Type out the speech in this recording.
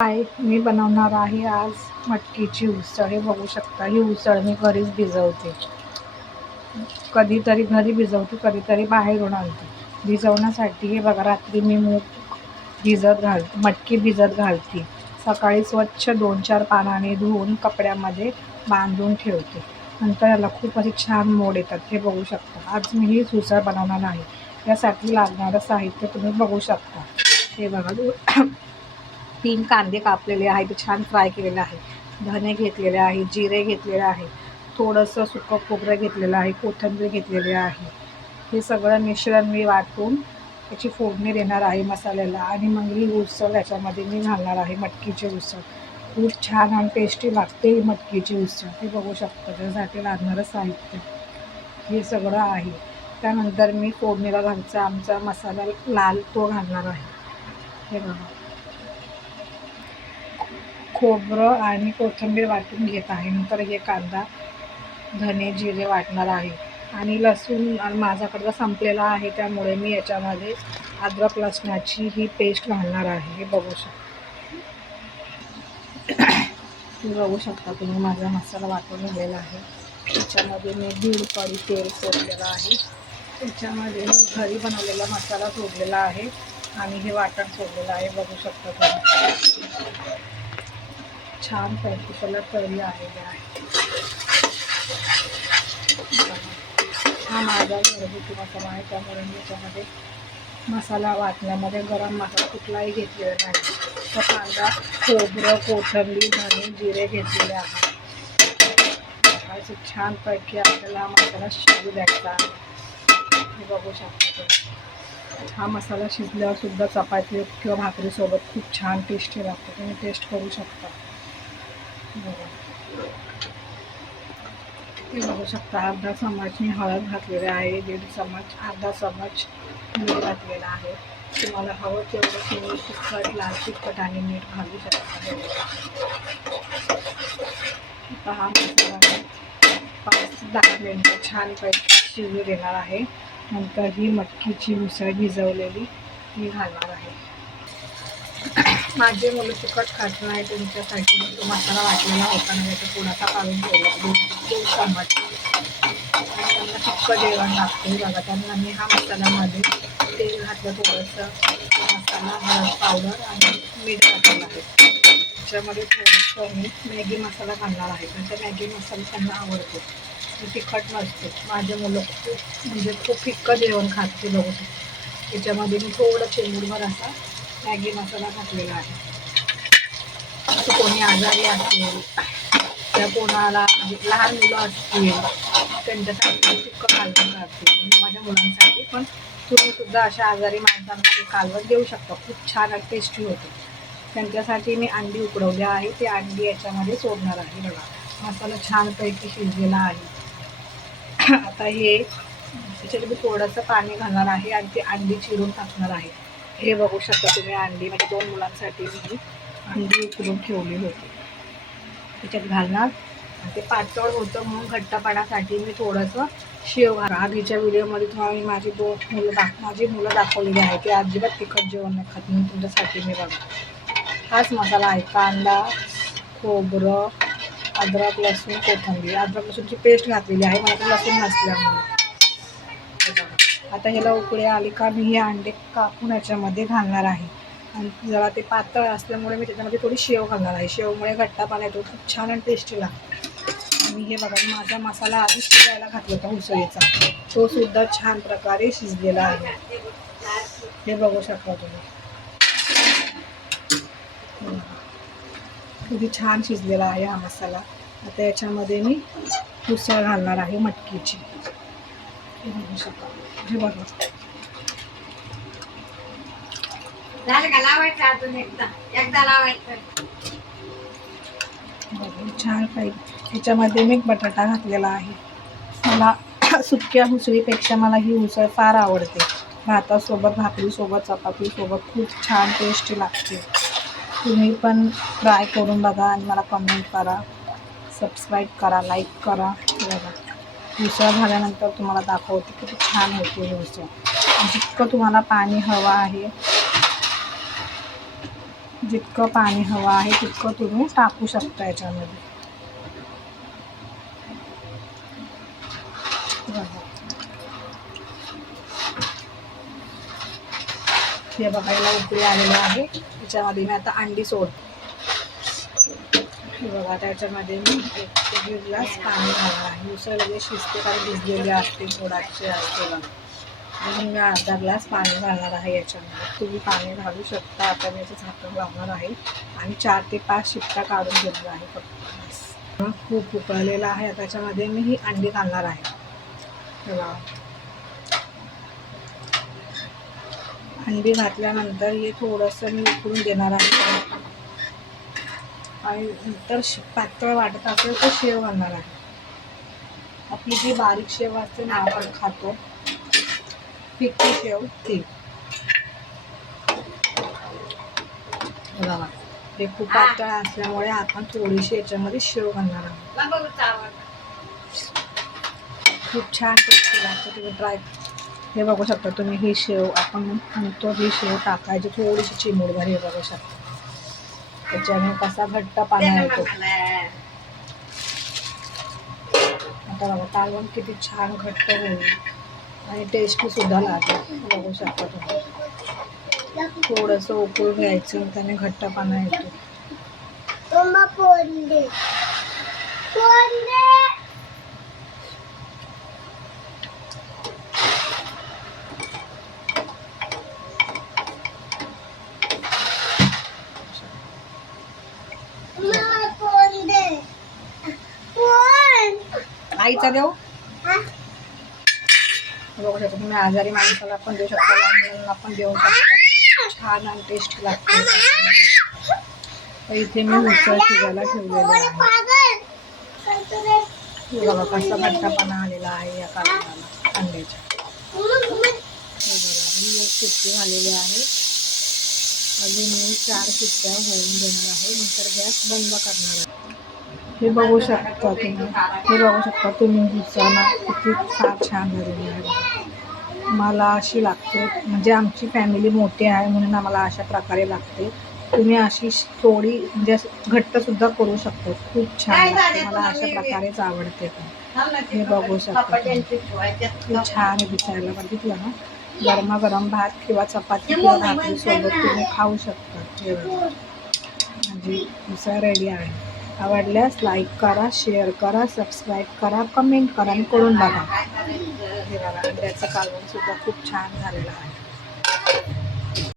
मी बनवणार आहे आज मटकीची उसळ. हे बघू शकता, ही उसळ मी घरीच भिजवते. कधीतरी घरी भिजवते, कधीतरी बाहेरून आणते. भिजवण्यासाठी हे बघा, रात्री मी मटकी भिजत घालते. सकाळी स्वच्छ 2-4 पाण्याने धुवून कपड्यामध्ये बांधून ठेवते. नंतर याला खूप असे छान मोड येतात. हे बघू शकता. आज मी ही उसळ बनवणार आहे. यासाठी लागणारं साहित्य तुम्ही बघू शकता. हे बघा, 3 कांदे कापलेले आहेत, ते छान फ्राय केलेले आहे. धने घेतलेले आहे, जिरे घेतलेले आहे, थोडंसं सुकं खोबरं घेतलेलं आहे, कोथिंबीर घेतलेली आहे. हे सगळं मिश्रण मी वाटून त्याची फोडणी देणार आहे मसाल्याला. आणि मग ही उसळ याच्यामध्ये मी घालणार आहे. मटकीची उसळ खूप छान आणि टेस्टी लागते ही मटकीची उसळ. हे बघू शकता. त्यासाठी लागणारं साहित्य हे सगळं आहे. त्यानंतर मी फोडणीला घालचा आमचा मसाला लाल तो घालणार आहे. हे बघा, खोबरं आणि कोथिंबीर वाटून घेत आहे. नंतर हे कांदा, धने, जिरे वाटणार आहे. आणि लसूण माझ्याकडं संपलेला आहे, त्यामुळे मी याच्यामध्ये अद्रक लसणाची ही पेस्ट घालणार आहे. हे बघू शकता तुम्ही माझा मसाला वाटून घेतलेला आहे. त्याच्यामध्ये मी 1.5 पळी तेल सोडलेलं आहे. त्याच्यामध्ये मी घरी बनवलेला मसाला सोडलेला आहे आणि हे वाटण सोडलेलं आहे. बघू शकता तुम्ही. छान पैकी त्याला तळी आलेली आहे. हा माझा घरगुती मसाला आहे, त्यामुळे मी याच्यामध्ये मसाला वाटण्यामध्ये गरम मसाला कुठलाही घेतलेला नाही. तर कांदा, खोबरं, कोथिंबीर, धने, जिरे घेतलेले आहे. असं छानपैकी आपल्याला हा मसाला शिजू द्यायचा आहे. हे बघू शकता. हा मसाला शिजल्यावर सुद्धा चपाती किंवा भाकरीसोबत खूप छान टेस्टी लागतो. तुम्ही टेस्ट करू शकता. हे बघू शकता. अर्धा चमच मी हळद घातलेली आहे, 1.5 चमच, अर्धा चमच मीठ घातलेलं आहे. तुम्हाला हवं तेवढं तुम्ही तिखट, लाल तिखट आणि मीठ घालू शकता. आता हा मसाला 5 ते 10 मिनिटं छानपैकी शिजू देणार आहे. नंतर ही मटकीची उसळ भिजवलेली ती घालणार आहे. माझे मुलं तिखट खात नाही, त्यांच्यासाठी मी तो मसाला वाटलेला होता ना, त्याचा थोडासा काढून ठेवला 2 चमच. आणि त्यांना तिखट जेवण लागते. बघा, त्यांना मी हा मसाल्यामध्ये तेल घातलं, थोडंसं मसाला, हळद पावडर आणि मीठ घातलेलं आहे. त्याच्यामध्ये थोडंसं मी मॅगी मसाला घालणार आहे. त्यांचा मॅगी मसाला त्यांना आवडतो, तिखट नसतो. माझे मुलं खूप फिक्कं जेवण खाते. बघू शकतो. त्याच्यामध्ये मी थोडं चिमूटभर असा मॅगी मसाला घातलेला आहे. असं कोणी आजारी असेल त्या कोणाला लहान मुलं असतील त्यांच्यासाठी फिक्कं कालवण करते. माझ्या मुलांसाठी पण तुम्हीसुद्धा अशा आजारी माणसांना हे कालवण देऊ शकता. खूप छान आणि टेस्टी होते. त्यांच्यासाठी मी अंडी उकडवली आहे, ते अंडी याच्यामध्ये सोडणार आहे. बघा, मसाला छानपैकी शिजलेला आहे. आता त्याच्यात मी थोडंसं पाणी घालणार आहे आणि ती अंडी चिरून टाकणार आहे. हे बघू शकता तुम्ही. अंडी म्हणजे 2 मुलांसाठी मी अंडी उकडून ठेवली होती, त्याच्यात घालणार. ते पातळ होतं म्हणून घट्टपणासाठी मी थोडंसं शेव घाला. आधीच्या व्हिडिओमध्ये तुम्हाला माझी मुलं दाखवलेली आहे. ते अजिबात तिखट जेवण नाही खात, म्हणून तुमच्यासाठी मी बघा हाच मसाला आहे. कांदा, खोबरं, अद्रक, लसूण, कोथिंबीर. अद्रक लसूणची पेस्ट घातलेली आहे, मला लसूण नसल्यामुळे. आता ह्याला उकळी आली का मी हे अंडे कापून याच्यामध्ये घालणार आहे. आणि जरा ते पातळ असल्यामुळे मी त्याच्यामध्ये थोडी शेव घालणार आहे. शेवमुळे घट्टापणा येतो, खूप छान आणि टेस्टी लागतो. आणि हे बघा, माझा मसाला आधीच शिजायला घातला होता उसळीचा, तो सुद्धा छान प्रकारे शिजलेला आहे. हे बघू शकता तुम्ही. किती छान शिजलेला आहे हा मसाला. आता याच्यामध्ये मी उसळ घालणार आहे मटकीची. हे बघू शकता. हे बघा, छान पाहिजे. ह्याच्यामध्ये मी बटाटा घातलेला आहे. मला सुक्या उसळीपेक्षा मला ही उसळ फार आवडते. भातासोबत, भाकरीसोबत, चपातीसोबत खूप छान टेस्टी लागते. तुम्ही पण ट्राय करून बघा आणि मला कमेंट करा, सबस्क्राईब करा, लाईक करा. बघा, उसळ झाल्यानंतर तुम्हाला दाखवते किती छान होते ही उसळ. जितकं तुम्हाला पाणी हवं आहे जितकं पाणी हवं आहे तितकं तुम्ही टाकू शकता याच्यामध्ये. हे बघायला उकळी आलेलं आहे. त्याच्यामध्ये मी आता अंडी सोडते. हे बघा त्याच्यामध्ये मी 1 ग्लास पाणी घालणार आहे. उसळ लगेच शिजते कारण भिजलेले असते, थोडाचे असते बघा. म्हणून मी अर्धा ग्लास पाणी घालणार आहे याच्यामध्ये. तुम्ही पाणी घालू शकता. आता मी याचं झाकण लावणार आहे आणि 4 ते 5 शिट्ट्या काढून घेतल्या आहे फक्त. खूप उकळलेलं आहे. त्याच्यामध्ये मी ही अंडी घालणार आहे. बघा अंडी घातल्यानंतर हे थोडंसं मी उकळून देणार आहे आणि नंतर पातळ वाटत असेल तर शेव घालणार आहे. आपली जी बारीक शेव असते ना आपण खातो फिक्की शेव ती. बघा हे खूप पातळ असल्यामुळे आपण थोडीशी याच्यामध्ये शेव घालणार आहोत. खूप छान टेस्टी लागते. तुम्ही ट्राय. हे बघू शकता तुम्ही ही शेव आपण म्हणतो ही शेव टाकायची थोडीशी चिमूटभर. हे बघू शकता त्याच्याने कसा घट्टपणा येतो. आता बघा कालवण किती छान घट्ट होईल आणि टेस्टी सुद्धा लागेल. बघू शकता तुम्ही. थोडंसं उकळून घ्यायचं त्याने घट्टपणा येतो. आईचा देऊ. बघू शकता तुम्ही आजारी माणसाला पण देऊ शकता, लहान मुलांना पण देऊ शकता. छान आणि टेस्टी लागते. तर इथे मी उसळ शिजायला ठेवलेली आहे. बघा कसा घट्टपणा आलेला आहे या कालवणाला अंड्याच्या. हे बघा ही 1 शिट्टी झालेली आहे. अजून मी 4 शिट्ट्या होऊन देणार आहे. नंतर गॅस बंद करणार आहे. हे बघू शकता तुम्ही उसळ किती छान झालेली आहे. मला अशी लागते म्हणजे आमची फॅमिली मोठी आहे म्हणून आम्हाला अशा प्रकारे लागते. तुम्ही अशी थोडी म्हणजे घट्टसुद्धा करू शकता. खूप छान लागते. मला अशा प्रकारेच आवडते. हे बघू शकता खूप छान दिसायला. बघितलं ना गरमागरम भात किंवा चपाती किंवा भाकरीसोबत तुम्ही खाऊ शकता. हे म्हणजे उसळ रेडी आहे. आवडल्यास लाईक करा, शेअर करा, सबस्क्राईब करा, कमेंट करा आणि करून बघा. हे बघा अंड्याचं कालवण सुद्धा खूप छान झालेलं आहे.